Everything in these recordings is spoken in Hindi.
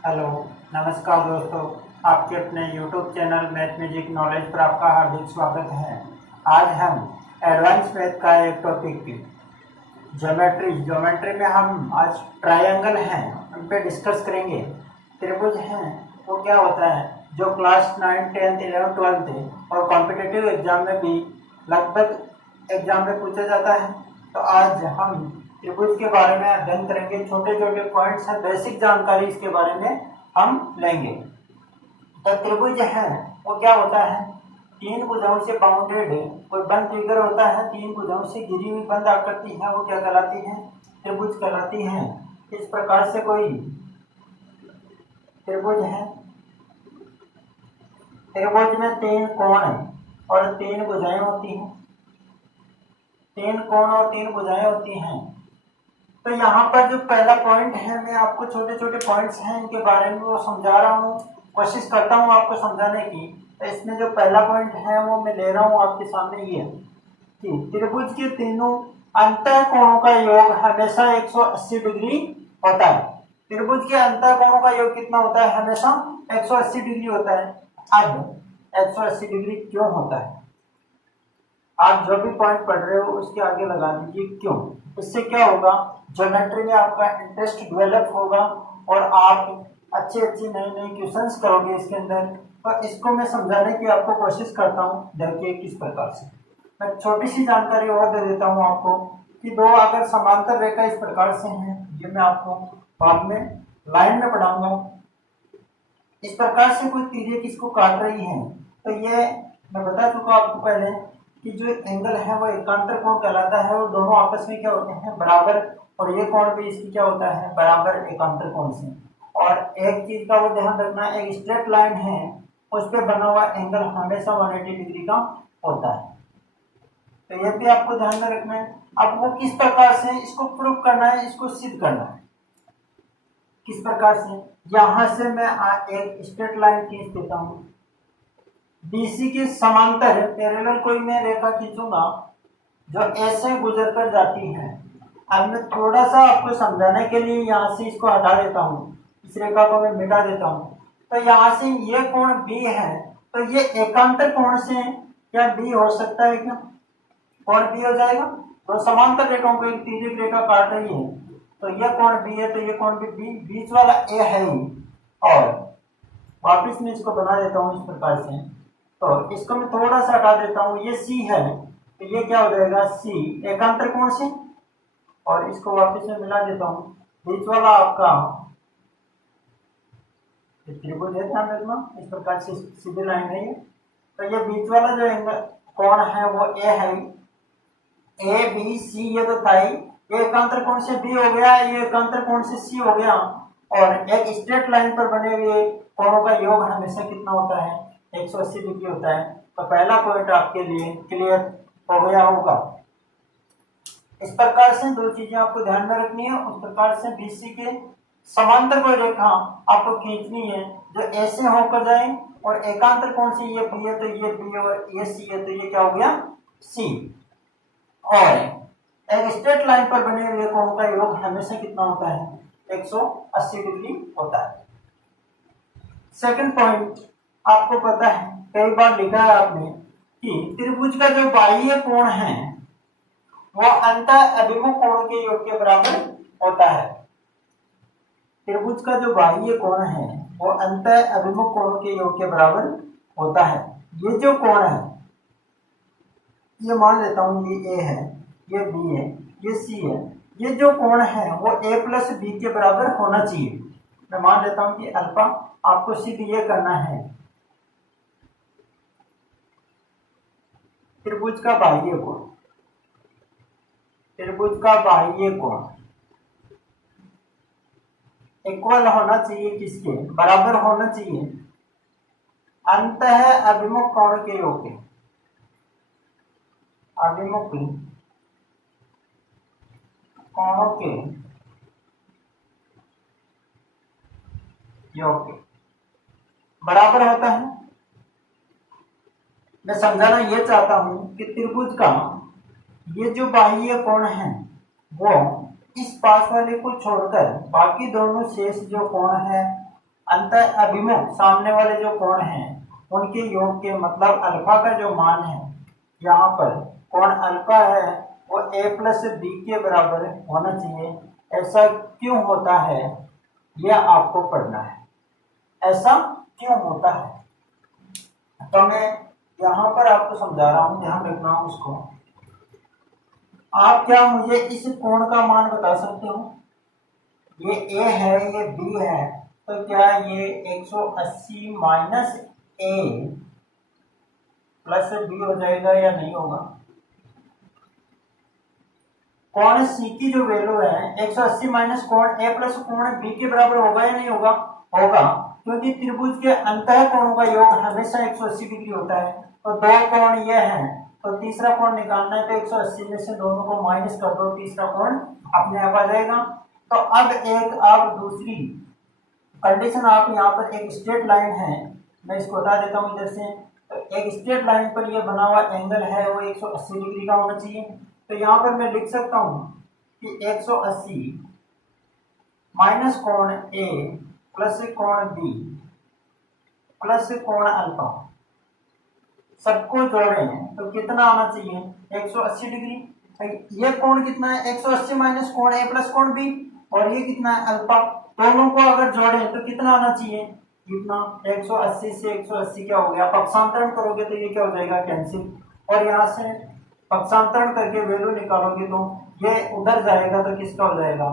हेलो, नमस्कार दोस्तों। आपके अपने YouTube channel math music knowledge पर आपका हार्दिक स्वागत है। आज हम एडवांस मैथ का एक टॉपिक ज्योमेट्री में हम आज ट्रायंगल हैं उन पे डिस्कस करेंगे। त्रिभुज हैं वो क्या होता है, जो क्लास 9, 10, 11, 12 और कॉम्पिटिटिव एग्जाम में भी लगभग एग्जाम में पूछा जाता है। तो आज हम त्रिभुज के बारे में अध्ययन करेंगे। छोटे छोटे पॉइंट्स हैं, बेसिक जानकारी इसके बारे में हम लेंगे। तो त्रिभुज है वो क्या होता है, तीन भुजाओं से बाउंडेड कोई बंद फिगर होता है। तीन भुजाओं से घिरी हुई बंद आकृति है वो क्या कहलाती है, त्रिभुज कहलाती है। इस प्रकार से कोई त्रिभुज है, त्रिभुज में तीन कोण और तीन भुजाएं होती हैं। तीन कोण और तीन भुजाएं होती हैं। तो यहाँ पर जो पहला पॉइंट है, मैं आपको छोटे छोटे पॉइंट्स हैं इनके बारे में वो समझा रहा हूँ, कोशिश करता हूँ आपको समझाने की। तो इसमें जो पहला पॉइंट है वो मैं ले रहा हूँ आपके सामने ये कि त्रिभुज के तीनों अंतः कोणों का योग हमेशा 180 डिग्री होता है। त्रिभुज के अंतः कोणों का योग कितना होता है, हमेशा 180 डिग्री होता है। अब 180 डिग्री क्यों होता है, आप जो भी पॉइंट पढ़ रहे हो उसके आगे लगा दीजिए क्यों। इससे क्या होगा, ज्योमेट्री में आपका इंटरेस्ट डेवलप होगा और आप अच्छे नए नए क्वेश्चंस करोगे इसके अंदर। तो इसको मैं समझाने की आपको कोशिश करता हूँ। देखिए किस प्रकार से मैं छोटी सी जानकारी और दे देता हूँ आपको कि दो अगर समांतर रेखा इस प्रकार से हैं, ये मैं आपको बाद में लाइन में पढ़ाऊंगा। इस प्रकार से कोई तीर किसको काट रही है, तो ये मैं बता चुका आपको पहले कि जो एंगल है वो एकांतर कोण कहलाता है और दोनों आपस में क्या होते हैं, बराबर। और ये कोण भी इसकी क्या होता है, बराबर एकांतर कोण से। और एक चीज का वो ध्यान रखना, एक स्ट्रेट लाइन है उस पर बना हुआ एंगल हमेशा 180 डिग्री का होता है। तो ये भी आपको ध्यान में रखना है। अब वो किस प्रकार से इसको प्रूव करना है, इसको सिद्ध करना है किस प्रकार से। यहां से मैं एक स्ट्रेट लाइन खींच देता हूं, बीसी के समांतर पैरेलल कोई मैं रेखा खींचूंगा जो ऐसे गुजर कर जाती है। अब मैं थोड़ा सा आपको समझाने के लिए यहाँ से इसको हटा देता हूँ, इस रेखा को मैं मिटा देता हूँ। तो यहाँ से ये कोण बी है, तो ये एकांतर कोण से क्या बी हो सकता है क्या, कोण बी हो जाएगा। तो समांतर रेखाओं को एक तिर्यक रेखा काट रही है, तो यह कोण बी है, तो ये कोण भी बी, बीच वाला ए है ही। और वापिस मैं इसको बना देता हूँ इस प्रकार से, तो इसको मैं थोड़ा सा हटा देता हूँ, ये सी है तो ये क्या हो जाएगा सी एकांतर कोण से। और इसको वापस में मिला देता हूँ, बीच वाला आपका त्रिभुज है, ध्यान रखना इस प्रकार से सीधी लाइन है ये। तो ये बीच वाला जो कोण है वो ए है, ए बी सी ये तो था ही। ये एकांतर कोण से बी हो गया, ये एकांतर कोण से सी हो गया। और एक स्ट्रेट लाइन पर बने हुए कोणों का योग हमेशा कितना होता है, 180 डिग्री होता है। तो पहला पॉइंट आपके लिए क्लियर हो गया होगा। इस प्रकार से दो चीजें आपको ध्यान में रखनी है। उस प्रकार से बीसी के समांतर कोई रेखा आपको खींचनी है जो ऐसे होकर जाए, और एकांतर कोण से ये बी है तो ये बी, और ये सी है तो ये क्या हो गया सी। और एक स्ट्रेट लाइन पर बने हुए कोण का योग हमेशा कितना होता है, 180 डिग्री होता है। सेकंड पॉइंट, आपको पता है कई बार लिखा है आपने कि त्रिभुज का जो बाह्य कोण है वो अंतः अभिमुख कोण के योग के बराबर होता है। त्रिभुज का जो बाह्य कोण है वो अंतः अभिमुख कोण के योग के बराबर होता है। ये जो कोण है, ये मान लेता हूं ये ए है, ये बी है, ये सी है। ये जो कोण है वो ए प्लस बी के बराबर होना चाहिए। मैं मान लेता हूं कि अल्फा, आपको सिर्फ ये करना है त्रिभुज का बाह्य कोण, त्रिभुज का बाह्य कोण इक्वल होना चाहिए किसके, बराबर होना चाहिए अंतः अभिमुख कोण के योग के, अभिमुख कोणों के योग के बराबर होता है। मैं समझाना ये चाहता हूं कि त्रिभुज का ये जो बाह्य कोण है वो इस पास वाले को छोड़कर बाकी दोनों शेष जो कोण है अंत अभिमुख सामने वाले जो कोण हैं उनके योग के मतलब अल्फा का जो मान है, यहाँ पर कोण अल्फा है वो a प्लस बी के बराबर होना चाहिए। ऐसा क्यों होता है यह आपको पढ़ना है, ऐसा क्यों होता है। तो मैं यहाँ पर आपको समझा रहा हूँ, ध्यान रखना उसको। आप क्या मुझे इस कोण का मान बता सकते हो? ये a है, ये b है, तो क्या ये 180 माइनस a प्लस b हो जाएगा या नहीं होगा? कोण c की जो वैल्यू है 180 माइनस कोण a प्लस कोण b के बराबर होगा या नहीं होगा? होगा, क्योंकि त्रिभुज के अंतः कोणों का योग हमेशा 180 डिग्री होता है। तो दो कोण ये हैं, तो तीसरा कोण निकालना है तो 180 में से दोनों को माइनस कर दो, तीसरा कोण अपने आप आ जाएगा। तो अब एक आप दूसरी कंडीशन, आप यहाँ पर एक स्ट्रेट लाइन है, मैं इसको हटा देता हूँ इधर से। तो एक स्ट्रेट लाइन पर ये बना हुआ एंगल है वो 180 डिग्री का होना चाहिए। तो यहाँ पर मैं लिख सकता हूँ कि 180 माइनस कोण ए प्लस कोण बी प्लस कोण अल्फा सबको जोड़ें तो कितना आना चाहिए? 180 डिग्री। ये कोण कितना है? 180 माइनस कोण ए प्लस कोण बी, और ये कितना है? अल्फा। दोनों को अगर जोड़ें तो कितना आना चाहिए? कितना? 180 से 180 क्या हो गया? पक्षांतरण करोगे तो ये क्या हो जाएगा? कैंसिल। और यहाँ से पक्षांतरण करके वैल्यू निकालोगे तो ये उधर जाएगा तो किसका हो जाएगा?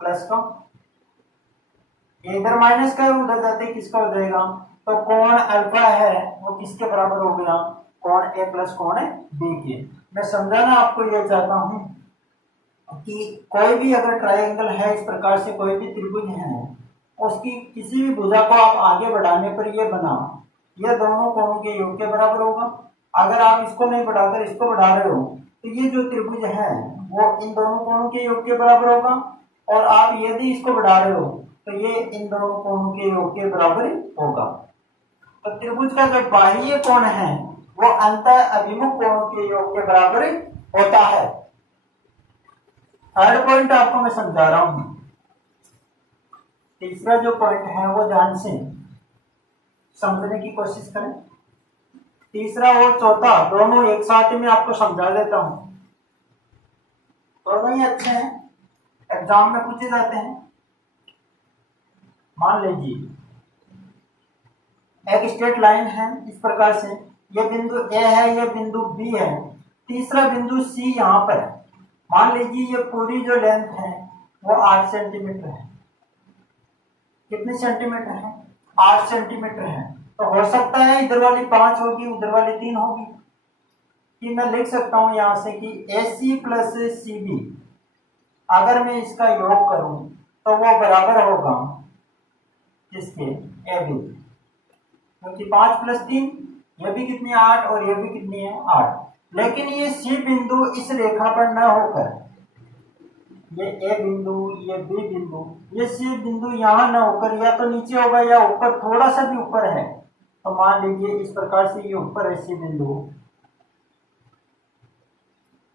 प्लस का। इधर माइनस का है, उधर जाते किसका हो जाएगा? तो कोण अल्फा है वो किसके बराबर हो गया? कोण ए प्लस कोण बी के। मैं समझाना आपको ये चाहता हूं कि कोई भी अगर ट्रायंगल है इस प्रकार से, कोई भी त्रिभुज है, उसकी किसी भी भुजा को आप आगे बढ़ाने पर ये बना, ये दोनों कोणों के योग के बराबर होगा। अगर आप इसको नहीं बढ़ाकर इसको बढ़ा रहे हो तो ये जो त्रिभुज है वो इन दोनों कोणों के योग के बराबर होगा, और आप यदि इसको बढ़ा रहे हो तो ये इन दोनों कोणों के योग के बराबर होगा। तो त्रिभुज का जो बाह्य कोण है वो अंत अभिमुख कोणों के योग के बराबर होता है। थर्ड पॉइंट आपको मैं समझा रहा हूं। तीसरा जो पॉइंट है वो ध्यान से समझने की कोशिश करें। तीसरा और चौथा दोनों एक साथ में आपको समझा देता हूं, दोनों ही अच्छे हैं, एग्जाम में पूछे जाते हैं। मान लीजिए एक स्ट्रेट लाइन है इस प्रकार से, ये बिंदु ए है, ये बिंदु बी है, तीसरा बिंदु सी यहाँ पर है। मान लीजिए ये पूरी जो लेंथ है वो 8 सेंटीमीटर है। कितने सेंटीमीटर है? 8 सेंटीमीटर है। तो हो सकता है इधर वाली 5 होगी, उधर वाली 3 होगी। कि मैं लिख सकता हूं यहां से कि AC प्लस CB अगर मैं इसका योग करूं तो वो बराबर होगा किसके? AB, क्योंकि 5 प्लस 3 ये भी कितनी है? 8, और ये भी कितनी है? 8। लेकिन ये C बिंदु इस रेखा पर न होकर, ये A बिंदु, ये B बिंदु, ये C बिंदु यहाँ न होकर या तो नीचे होगा या ऊपर, थोड़ा सा भी ऊपर है। तो मान लीजिए इस प्रकार से ये ऊपर है C बिंदु,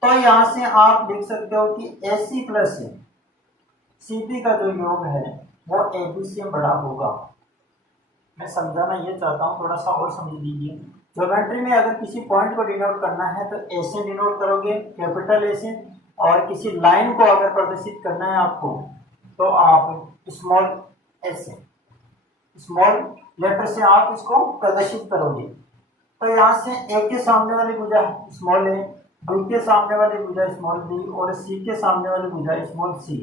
तो यहां से आप लिख सकते हो कि AC प्लस CB का जो योग है वो AB से बड़ा होगा। मैं समझाना ये चाहता हूँ, थोड़ा सा और समझ लीजिए। ज्योमेट्री में अगर किसी पॉइंट को डिनोट करना है तो ए से डिनोट करोगे, कैपिटल ए से, और किसी लाइन को अगर प्रदर्शित करना है आपको तो आप स्मॉल ए से, स्मॉल लेटर से आप इसको प्रदर्शित करोगे। तो यहाँ से ए के सामने वाली भुजा स्मॉल ए, बी के सामने वाली भुजा स्मॉल बी, और सी के सामने वाली भुजा स्मॉल सी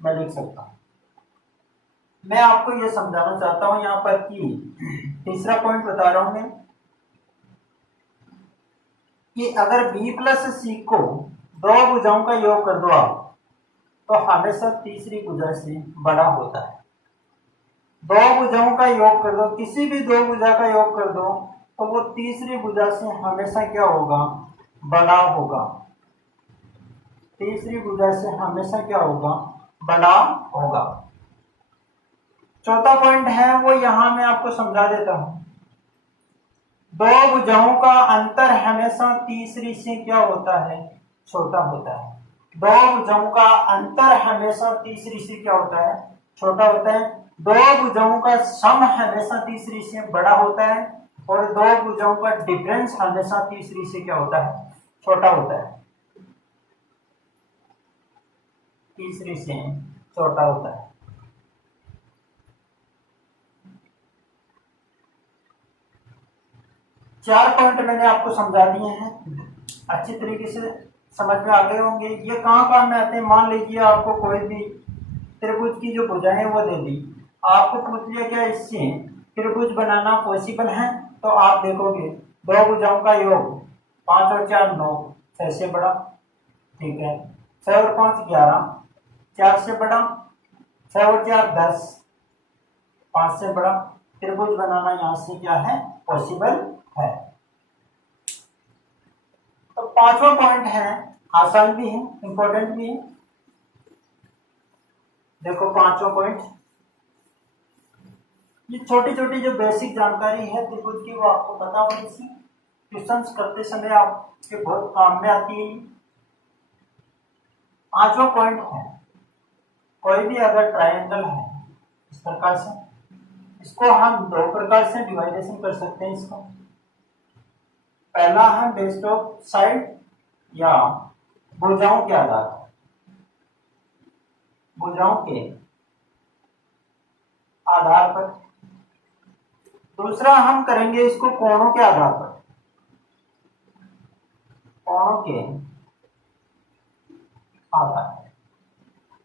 मैं लिख सकता हूँ। मैं आपको ये समझाना चाहता हूं यहाँ पर कि तीसरा पॉइंट बता रहा हूं मैं कि अगर B प्लस C को दो भुजाओं का योग कर दो आप, तो हमेशा तीसरी भुजा से बड़ा होता है। दो भुजाओं का योग कर दो, किसी भी दो भुजा का योग कर दो तो वो तीसरी भुजा से हमेशा क्या होगा? बड़ा होगा। तीसरी भुजा से हमेशा क्या होगा? बड़ा होगा। चौथा पॉइंट है वो यहां मैं आपको समझा देता हूं। दो भुजाओं का अंतर हमेशा तीसरी से क्या होता है? छोटा होता है। दो भुजाओं का अंतर हमेशा तीसरी से क्या होता है? छोटा होता है। दो भुजाओं का सम हमेशा तीसरी से बड़ा होता है और दो भुजाओं का डिफरेंस हमेशा तीसरी से क्या होता है, छोटा होता है, तीसरी से छोटा होता है। चार पॉइंट मैंने आपको समझा दिए हैं, अच्छी तरीके से समझ में आ गए होंगे। ये कहाँ काम में आते हैं, मान लीजिए आपको कोई भी त्रिभुज की जो भुजाएं हैं वो दे दी, आपको पूछ लिया क्या इससे त्रिभुज बनाना पॉसिबल है, तो आप देखोगे दो भुजाओं का योग 5 और 4 9, 6 से बड़ा, ठीक है, 6 और 5 11, 4 से बड़ा, 6 और 4 10, 5 से बड़ा। त्रिभुज बनाना यहाँ से क्या है, पॉसिबल है। तो पांचवा पॉइंट है, आसान भी है, इंपॉर्टेंट भी है। देखो पांचवा पॉइंट, ये छोटी छोटी जो बेसिक जानकारी है त्रिभुज की वो आपको पता होनी चाहिए, ट्यूशन करते समय आपके बहुत काम में आती है। पांचवा पॉइंट है, कोई भी अगर ट्रायंगल है इस प्रकार से, इसको हम दो प्रकार से डिवाइडेशन कर सकते हैं। इसको पहला है बेस्ड ऑफ साइड या भुजाओं के आधार पर, भुजाओं के आधार पर। दूसरा हम करेंगे इसको कोणों के आधार पर, कोणों के आधार पर,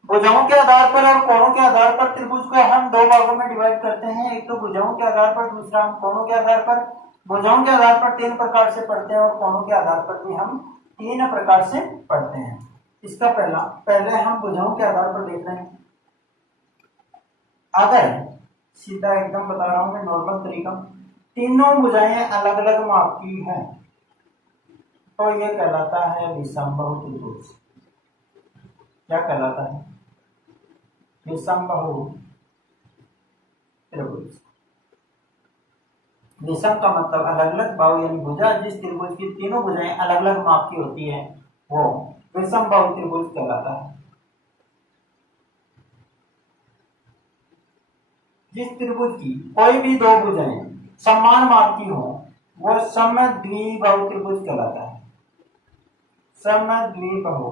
भुजाओं के आधार पर और कोणों के आधार पर त्रिभुज को हम दो भागों में डिवाइड करते हैं, एक तो भुजाओं के आधार पर, दूसरा हम कोणों के आधार पर। भुजाओं के आधार पर 3 प्रकार से पढ़ते हैं और कोणों के आधार पर भी हम 3 प्रकार से पढ़ते हैं। इसका पहले हम भुजाओं के आधार पर देख रहे हैं। अगर सीधा एकदम बता रहा हूं मैं, नॉर्मल तरीका, तीनों भुजाएं अलग अलग माप की हैं तो ये कहलाता है विषमबाहु त्रिभुज। क्या कहलाता है, विषमबाहु त्रिभुज। विषम का मतलब अलग अलग, बाहु यानी भुजा, जिस त्रिभुज की तीनों भुजाएं अलग अलग माप की होती है वो विषमबाहु त्रिभुज कहलाता है। जिस त्रिभुज की कोई भी दो भुजाएं समान माप की हो वो समद्विबाहु त्रिभुज कहलाता है, समद्विबाहु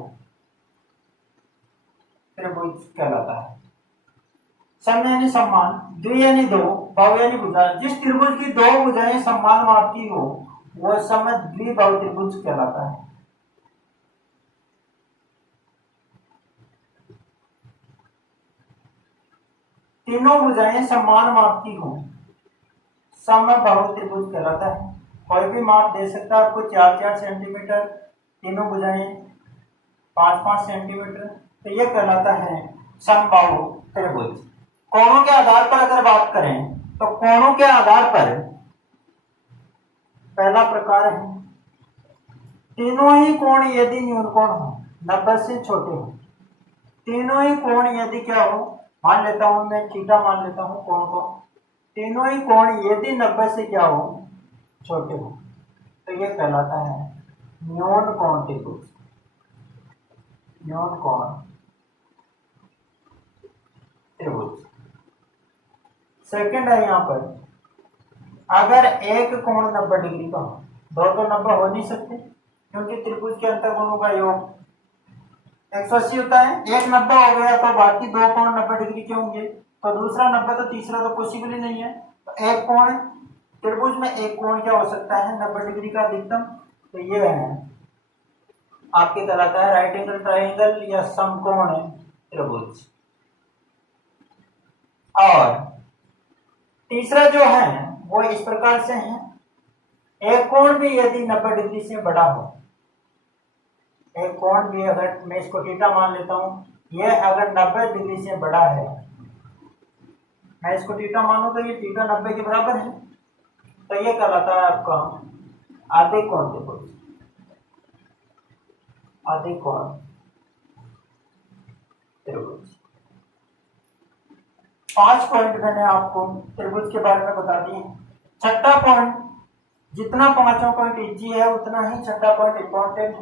त्रिभुज कहलाता है। सम यानी समान, द्वि यानी दो, बाहु यानी भुजा, जिस त्रिभुज की दो भुजाएं समान माप की हो वह समद्विबाहु त्रिभुज कहलाता है। तीनों भुजाएं समान माप की हो समबाहु त्रिभुज कहलाता है। कोई भी माप दे सकता है आपको, 4-4 सेंटीमीटर, तीनों भुजाएं 5-5 सेंटीमीटर, तो यह कहलाता है समबाहु त्रिभुज। कोणों के आधार पर अगर बात करें तो कोणों के आधार पर पहला प्रकार है, तीनों ही कोण यदि न्यून कोण हो, 90 से छोटे हो, तीनों ही कोण यदि क्या हो, मान लेता हूं मैं थीटा मान लेता हूं कोण को, तीनों ही कोण यदि 90 से क्या हो, छोटे हो, तो यह कहलाता है न्यून कोण त्रिभुज, न्यून कोण त्रिभुज। सेकंड है यहाँ पर, अगर एक कोण 90 डिग्री का हो, दो तो 90 हो नहीं सकते क्योंकि त्रिभुज के अंतर्कोणों का योग 180 होता है। एक 90 हो गया तो बाकी दो कोण 90 डिग्री के होंगे, तो दूसरा 90 तो तीसरा तो पॉसिबल ही नहीं है। तो एक कोण त्रिभुज में एक कोण क्या हो सकता है, 90 डिग्री का अधिकतम, तो ये है आपके कहलाता है राइट एंगल ट्राइंगल या समकोण त्रिभुज। और तीसरा जो है वो इस प्रकार से है, एक कोण भी यदि 90 डिग्री से बड़ा हो, एक कोण भी अगर मैं इसको थीटा मान लेता हूं, यह अगर 90 डिग्री से बड़ा है, मैं इसको थीटा मानूं तो ये थीटा 90 के बराबर है, तो ये कहलाता है आपका आधे कोण त्रिभुज, आधे कोण त्रिभुज। 5 पॉइंट मैंने आपको त्रिभुज के बारे में बता दिए। छठा पॉइंट, जितना 5वां पॉइंट इजी है उतना ही छठा पॉइंट इंपॉर्टेंट है।